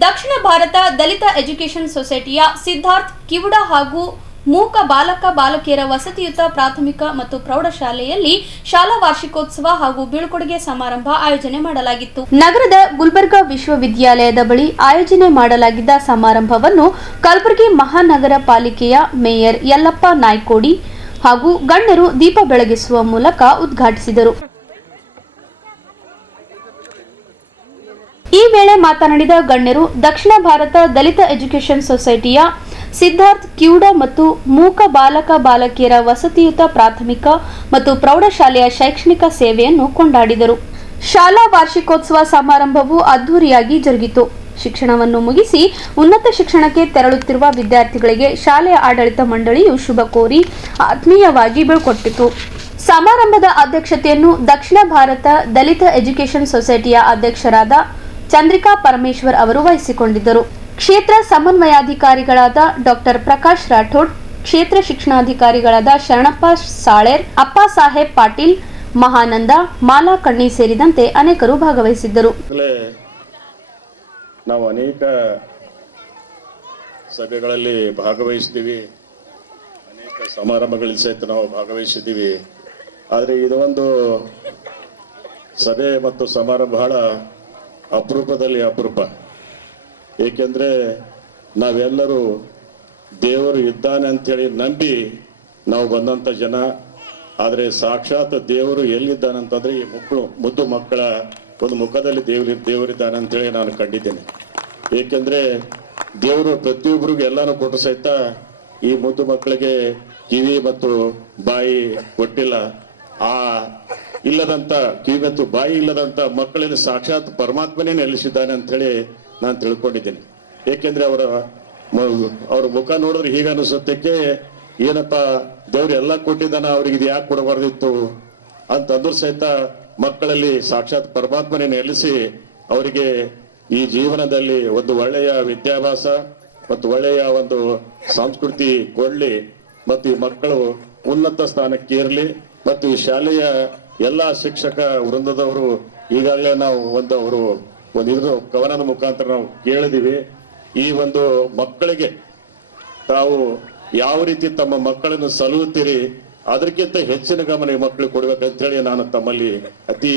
ದಕ್ಷಿಣ ಭಾರತ ದಲಿತ education ಸೊಸೈಟಿಯ Siddharth ಕಿವುಡ ಹಾಗೂ ಮೂಕ ಬಾಲಕ ಬಾಲಕಿಯರ ವಸತಿಯುತ ಪ್ರಾಥಮಿಕ ಮತ್ತು ಪ್ರೌಢಶಾಲೆಯಲ್ಲಿ ಶಾಲಾ ವಾರ್ಷಿಕೋತ್ಸವ ಹಾಗೂ ಬೀಳ್ಕೊಡುಗೆ ಸಮಾರಂಭ ಆಯೋಜನೆ ಮಾಡಲಾಗಿತ್ತು. ನಗರದ ಗುಲ್ಬರ್ಗಾ ವಿಶ್ವವಿದ್ಯಾಲಯದ ಬಳಿ ಆಯೋಜನೆ ಮಾಡಲಾಗಿದ್ದ ಸಮಾರಂಭವನ್ನು ಕಲಬುರಗಿ ಮಹಾನಗರ ಪಾಲಿಕೆಯ ಮೇಯರ್ ಯಲ್ಲಪ್ಪ ನಾಯ್ಕೋಡಿ ಹಾಗೂ ಗಣ್ಯರು ದೀಪ ಬೆಳಗಿಸುವ ಮೂಲಕ ಉದ್ಘಾಟಿಸಿದರು. ಈ ವೇಳೆ ಮಾತನಾಡಿದ ಗಣ್ಯರು ದಕ್ಷಿಣ ಭಾರತ ದಲಿತ ಎಜುಕೇಷನ್ ಸೊಸೈಟಿಯ ಸಿದ್ಧಾರ್ಥ್ ಕಿವುಡ ಮತ್ತು ಮೂಕ ಬಾಲಕ ಬಾಲಕಿಯರ ವಸತಿಯುತ ಪ್ರಾಥಮಿಕ ಮತ್ತು ಪ್ರೌಢಶಾಲೆಯ ಶೈಕ್ಷಣಿಕ ಸೇವೆಯನ್ನು ಕೊಂಡಾಡಿದರು. ಶಾಲಾ ವಾರ್ಷಿಕೋತ್ಸವ ಸಮಾರಂಭವು ಅದ್ದೂರಿಯಾಗಿ ಜರುಗಿತು. ಶಿಕ್ಷಣವನ್ನು ಮುಗಿಸಿ ಉನ್ನತ ಶಿಕ್ಷಣಕ್ಕೆ ತೆರಳುತ್ತಿರುವ ವಿದ್ಯಾರ್ಥಿಗಳಿಗೆ ಶಾಲೆಯ ಆಡಳಿತ ಮಂಡಳಿಯು ಶುಭ ಕೋರಿ ಆತ್ಮೀಯವಾಗಿ ಬೀಳ್ಕೊಟ್ಟಿತು. ಸಮಾರಂಭದ ಅಧ್ಯಕ್ಷತೆಯನ್ನು ದಕ್ಷಿಣ ಭಾರತ ದಲಿತ ಎಜುಕೇಷನ್ ಸೊಸೈಟಿಯ ಅಧ್ಯಕ್ಷರಾದ ಚಂದ್ರಿಕಾ ಪರಮೇಶ್ವರ್ ಅವರು ವಹಿಸಿಕೊಂಡಿದ್ದರು. ಕ್ಷೇತ್ರ ಸಮನ್ವಯಾಧಿಕಾರಿಗಳಾದ ಡಾಕ್ಟರ್ ಪ್ರಕಾಶ್ ರಾಠೋಡ್, ಕ್ಷೇತ್ರ ಶಿಕ್ಷಣಾಧಿಕಾರಿಗಳಾದ ಶರಣಪ್ಪ ಸಾಳೇರ್, ಅಪ್ಪ ಸಾಹೇಬ್ ಪಾಟೀಲ್, ಮಹಾನಂದ, ಮಾಲಾ ಕಣ್ಣಿ ಸೇರಿದಂತೆ ಅನೇಕರು ಭಾಗವಹಿಸಿದ್ದರು. ನಾವು ಅನೇಕ ಸಭೆಗಳಲ್ಲಿ ಭಾಗವಹಿಸಿದ್ದೀವಿ, ಅನೇಕ ಸಮಾರಂಭಗಳಲ್ಲಿ ಸಹಿತ ನಾವು ಭಾಗವಹಿಸಿದ್ದೀವಿ. ಆದರೆ ಇದೊಂದು ಸಭೆ ಮತ್ತು ಸಮಾರಂಭ ಬಹಳ ಅಪರೂಪದಲ್ಲಿ ಅಪರೂಪ. ಏಕೆಂದರೆ ನಾವೆಲ್ಲರೂ ದೇವರು ಇದ್ದಾನೆ ಅಂಥೇಳಿ ನಂಬಿ ನಾವು ಬಂದಂಥ ಜನ. ಆದರೆ ಸಾಕ್ಷಾತ್ ದೇವರು ಎಲ್ಲಿದ್ದಾನಂತಂದರೆ ಈ ಮುದ್ದು ಮಕ್ಕಳ ಒಂದು ಮುಖದಲ್ಲಿ ದೇವರಿದ್ದಾನೆ ಅಂಥೇಳಿ ನಾನು ಕಂಡಿದ್ದೇನೆ. ಏಕೆಂದರೆ ದೇವರು ಪ್ರತಿಯೊಬ್ಬರಿಗೂ ಎಲ್ಲಾನು ಕೊಟ್ಟು ಸಹಿತ ಈ ಮುದ್ದು ಮಕ್ಕಳಿಗೆ ಕಿವಿ ಮತ್ತು ಬಾಯಿ ಕೊಟ್ಟಿಲ್ಲ. ಆ ಇಲ್ಲದಂತ ಕಿವಿ ಮತ್ತು ಬಾಯಿ ಇಲ್ಲದಂತ ಮಕ್ಕಳಲ್ಲಿ ಸಾಕ್ಷಾತ್ ಪರಮಾತ್ಮನೇ ನೆಲೆಸಿದ್ದಾನೆ ಅಂತ ಹೇಳಿ ನಾನು ತಿಳ್ಕೊಂಡಿದ್ದೇನೆ. ಏಕೆಂದ್ರೆ ಅವರ ಮುಖ ನೋಡಿದ್ರೆ ಹೀಗ ಅನಿಸುತ್ತಕ್ಕೆ ಏನಪ್ಪ ದೇವ್ರು ಎಲ್ಲ ಕೊಟ್ಟಿದ್ದಾನ, ಅವ್ರಿಗೆ ಇದು ಯಾಕೆ ಕೊಡಬಾರ್ದಿತ್ತು ಅಂತಂದ್ರೂ ಸಹಿತ ಮಕ್ಕಳಲ್ಲಿ ಸಾಕ್ಷಾತ್ ಪರಮಾತ್ಮನೇ ನೆಲೆಸಿ ಅವರಿಗೆ ಈ ಜೀವನದಲ್ಲಿ ಒಂದು ಒಳ್ಳೆಯ ವಿದ್ಯಾಭ್ಯಾಸ ಮತ್ತು ಒಳ್ಳೆಯ ಒಂದು ಸಂಸ್ಕೃತಿ ಕೊಡ್ಲಿ ಮತ್ತು ಈ ಮಕ್ಕಳು ಉನ್ನತ ಸ್ಥಾನಕ್ಕೆ ಇರಲಿ. ಮತ್ತು ಈ ಶಾಲೆಯ ಎಲ್ಲಾ ಶಿಕ್ಷಕ ವೃಂದದವರು ಈಗಾಗಲೇ ನಾವು ಒಂದು ಕವನದ ಮುಖಾಂತರ ನಾವು ಕೇಳಿದೀವಿ. ಈ ಒಂದು ಮಕ್ಕಳಿಗೆ ತಾವು ಯಾವ ರೀತಿ ತಮ್ಮ ಮಕ್ಕಳನ್ನು ಸಲಹುತ್ತೀರಿ ಅದಕ್ಕಿಂತ ಹೆಚ್ಚಿನ ಗಮನ ಈ ಮಕ್ಕಳಿಗೆ ಕೊಡ್ಬೇಕಂತ ಹೇಳಿ ನಾನು ತಮ್ಮಲ್ಲಿ ಅತಿ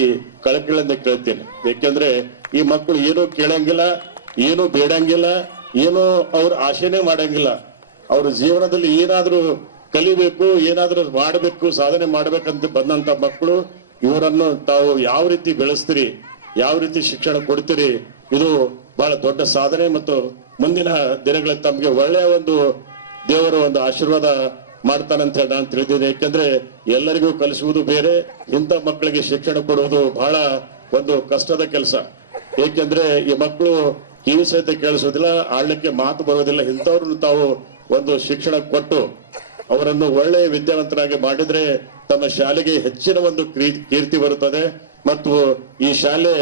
ಕಳಕಳಿಯಿಂದ ಕೇಳ್ತೇನೆ. ಏಕೆಂದ್ರೆ ಈ ಮಕ್ಕಳು ಏನೂ ಕೇಳಂಗಿಲ್ಲ, ಏನೂ ಬೇಡಂಗಿಲ್ಲ, ಏನೂ ಅವ್ರ ಆಶೆನೇ ಮಾಡಂಗಿಲ್ಲ. ಅವ್ರ ಜೀವನದಲ್ಲಿ ಏನಾದ್ರೂ ಕಲಿಬೇಕು, ಏನಾದ್ರೂ ಮಾಡಬೇಕು, ಸಾಧನೆ ಮಾಡ್ಬೇಕಂತ ಬಂದಂತ ಮಕ್ಕಳು. ಇವರನ್ನು ತಾವು ಯಾವ ರೀತಿ ಬೆಳೆಸ್ತೀರಿ, ಯಾವ ರೀತಿ ಶಿಕ್ಷಣ ಕೊಡ್ತೀರಿ, ಇದು ಬಹಳ ದೊಡ್ಡ ಸಾಧನೆ. ಮತ್ತು ಮುಂದಿನ ದಿನಗಳಲ್ಲಿ ತಮಗೆ ಒಳ್ಳೆಯ ಒಂದು ದೇವರ ಒಂದು ಆಶೀರ್ವಾದ ಮಾಡ್ತಾನಂತ ಹೇಳಿ ನಾನು ತಿಳಿದಿದೆ. ಯಾಕೆಂದ್ರೆ ಎಲ್ಲರಿಗೂ ಕಲಿಸುವುದು ಬೇರೆ, ಇಂಥ ಮಕ್ಕಳಿಗೆ ಶಿಕ್ಷಣ ಕೊಡುವುದು ಬಹಳ ಒಂದು ಕಷ್ಟದ ಕೆಲಸ. ಏಕೆಂದ್ರೆ ಈ ಮಕ್ಕಳು ಕಿವಿ ಸಹಿತ ಕೇಳಿಸೋದಿಲ್ಲ, ಆಡ್ಲಿಕ್ಕೆ ಮಾತು ಬರೋದಿಲ್ಲ. ಇಂಥವ್ರನ್ನು ತಾವು ಒಂದು ಶಿಕ್ಷಣ ಕೊಟ್ಟು ಅವರನ್ನು ಒಳ್ಳೆಯ ವಿದ್ಯಾವಂತರಾಗಿ ಮಾಡಿದ್ರೆ ತಮ್ಮ ಶಾಲೆಗೆ ಹೆಚ್ಚಿನ ಒಂದು ಕೀರ್ತಿ ಬರುತ್ತದೆ ಮತ್ತು ಈ ಶಾಲೆ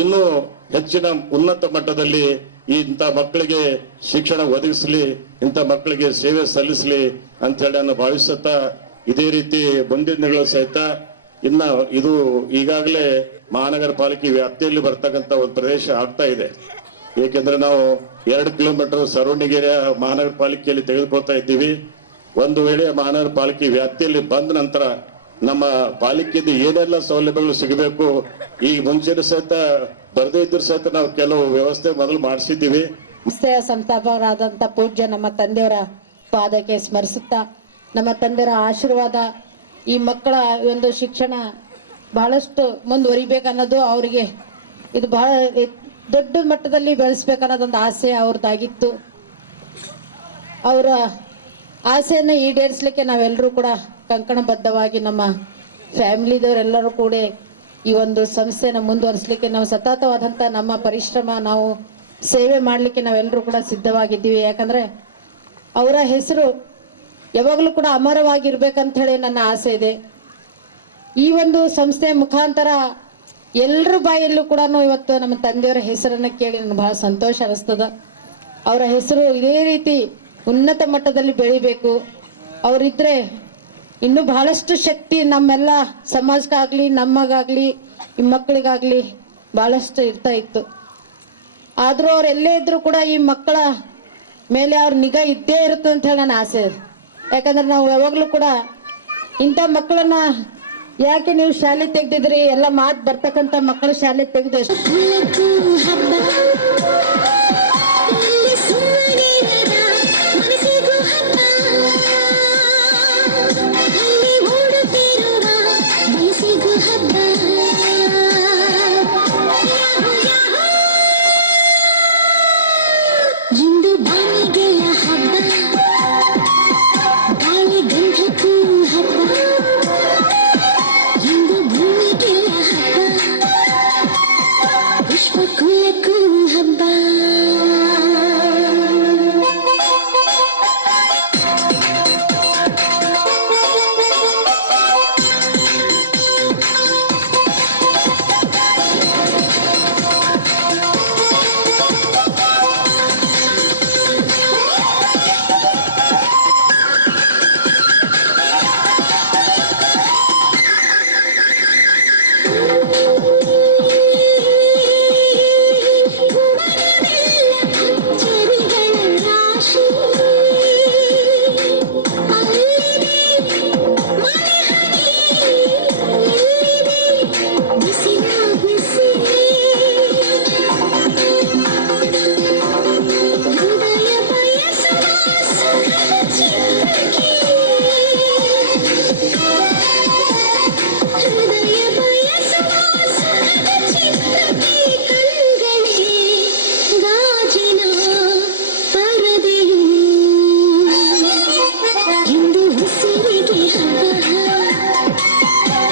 ಇನ್ನೂ ಹೆಚ್ಚಿನ ಉನ್ನತ ಮಟ್ಟದಲ್ಲಿ ಇಂಥ ಮಕ್ಕಳಿಗೆ ಶಿಕ್ಷಣ ಒದಗಿಸಲಿ, ಇಂಥ ಮಕ್ಕಳಿಗೆ ಸೇವೆ ಸಲ್ಲಿಸಲಿ ಅಂತ ಹೇಳಿ ನಾನು ಭಾವಿಸುತ್ತಾ, ಇದೇ ರೀತಿ ಮುಂದಿನ ದಿನಗಳು ಸಹಿತ ಇದು ಈಗಾಗಲೇ ಮಹಾನಗರ ಪಾಲಿಕೆ ವ್ಯಾಪ್ತಿಯಲ್ಲಿ ಬರ್ತಕ್ಕಂಥ ಒಂದು ಪ್ರದೇಶ ಆಗ್ತಾ ಇದೆ. ಏಕೆಂದ್ರೆ ನಾವು 2 ಕಿಲೋಮೀಟರ್ ಸರೌಂಡಿಂಗ್ ಏರಿಯಾ ಮಹಾನಗರ ಪಾಲಿಕೆಯಲ್ಲಿ ತೆಗೆದುಕೊಳ್ತಾ ಇದ್ದೀವಿ. ಒಂದು ವೇಳೆ ಮಹಾನಗರ ಪಾಲಿಕೆ ವ್ಯಾಪ್ತಿಯಲ್ಲಿ ಬಂದ ನಂತರ ನಮ್ಮ ಪಾಲಿಕೆಯಿಂದ ಏನೆಲ್ಲ ಸೌಲಭ್ಯಗಳು ಸಿಗಬೇಕು, ಈ ಮುಂಚೆನೂ ಸಹಿತ ಬರದೇ ಇದ್ರು ಸಹಿತ ನಾವು ಕೆಲವು ವ್ಯವಸ್ಥೆ ಮೊದಲು ಮಾಡಿಸಿದ್ದೀವಿ. ಸಂಸ್ಥೆಯ ಸಂಸ್ಥಾಪಕರಾದಂತ ಪೂಜ್ಯ ನಮ್ಮ ತಂದೆಯವರ ಪಾದಕ್ಕೆ ಸ್ಮರಿಸುತ್ತಾ, ನಮ್ಮ ತಂದೆಯವರ ಆಶೀರ್ವಾದ ಈ ಮಕ್ಕಳ ಒಂದು ಶಿಕ್ಷಣ ಬಹಳಷ್ಟು ಮುಂದುವರಿಬೇಕನ್ನೋದು ಅವರಿಗೆ, ಇದು ಬಹಳ ದೊಡ್ಡ ಮಟ್ಟದಲ್ಲಿ ಬೆಳೆಸ್ಬೇಕನ್ನೋದೊಂದು ಆಸೆ ಅವ್ರದ್ದಾಗಿತ್ತು. ಅವರ ಆಸೆಯನ್ನು ಈಡೇರಿಸಲಿಕ್ಕೆ ನಾವೆಲ್ಲರೂ ಕೂಡ ಕಂಕಣಬದ್ಧವಾಗಿ ನಮ್ಮ ಫ್ಯಾಮಿಲಿದವರೆಲ್ಲರೂ ಕೂಡ ಈ ಒಂದು ಸಂಸ್ಥೆಯನ್ನು ಮುಂದುವರಿಸಲಿಕ್ಕೆ ನಾವು ಸತತವಾದಂಥ ನಮ್ಮ ಪರಿಶ್ರಮ, ನಾವು ಸೇವೆ ಮಾಡಲಿಕ್ಕೆ ನಾವೆಲ್ಲರೂ ಕೂಡ ಸಿದ್ಧವಾಗಿದ್ದೀವಿ. ಯಾಕಂದರೆ ಅವರ ಹೆಸರು ಯಾವಾಗಲೂ ಕೂಡ ಅಮರವಾಗಿರ್ಬೇಕಂತ ಹೇಳಿ ನನ್ನ ಆಸೆ ಇದೆ. ಈ ಒಂದು ಸಂಸ್ಥೆಯ ಮುಖಾಂತರ ಎಲ್ಲರ ಬಾಯಲ್ಲೂ ಕೂಡ ಇವತ್ತು ನಮ್ಮ ತಂದೆಯವರ ಹೆಸರನ್ನು ಕೇಳಿ ನನಗೆ ಬಹಳ ಸಂತೋಷ ಅನಿಸ್ತದ. ಅವರ ಹೆಸರು ಇದೇ ರೀತಿ ಉನ್ನತ ಮಟ್ಟದಲ್ಲಿ ಬೆಳಿಬೇಕು. ಅವರಿದ್ರೆ ಇನ್ನೂ ಬಹಳಷ್ಟು ಶಕ್ತಿ ನಮ್ಮೆಲ್ಲ ಸಮಾಜಕ್ಕಾಗ್ಲಿ, ನಮಗಾಗ್ಲಿ, ಈ ಮಕ್ಕಳಿಗಾಗ್ಲಿ ಬಹಳಷ್ಟು ಇರ್ತಾ ಇತ್ತು. ಆದರೂ ಅವ್ರು ಎಲ್ಲೇ ಇದ್ರು ಕೂಡ ಈ ಮಕ್ಕಳ ಮೇಲೆ ಅವ್ರ ನಿಗಾ ಇದ್ದೇ ಇರುತ್ತೆ ಅಂತ ಹೇಳಿ ನನ್ನ ಆಸೆ ಇದೆ. ಯಾಕಂದ್ರೆ ನಾವು ಯಾವಾಗಲೂ ಕೂಡ ಇಂಥ ಮಕ್ಕಳನ್ನ ಯಾಕೆ ನೀವು ಶಾಲೆ ತೆಗ್ದಿದ್ರಿ, ಎಲ್ಲ ಮಾತು ಬರ್ತಕ್ಕಂಥ ಮಕ್ಕಳ ಶಾಲೆ ತೆಗೆದು ಇಂದು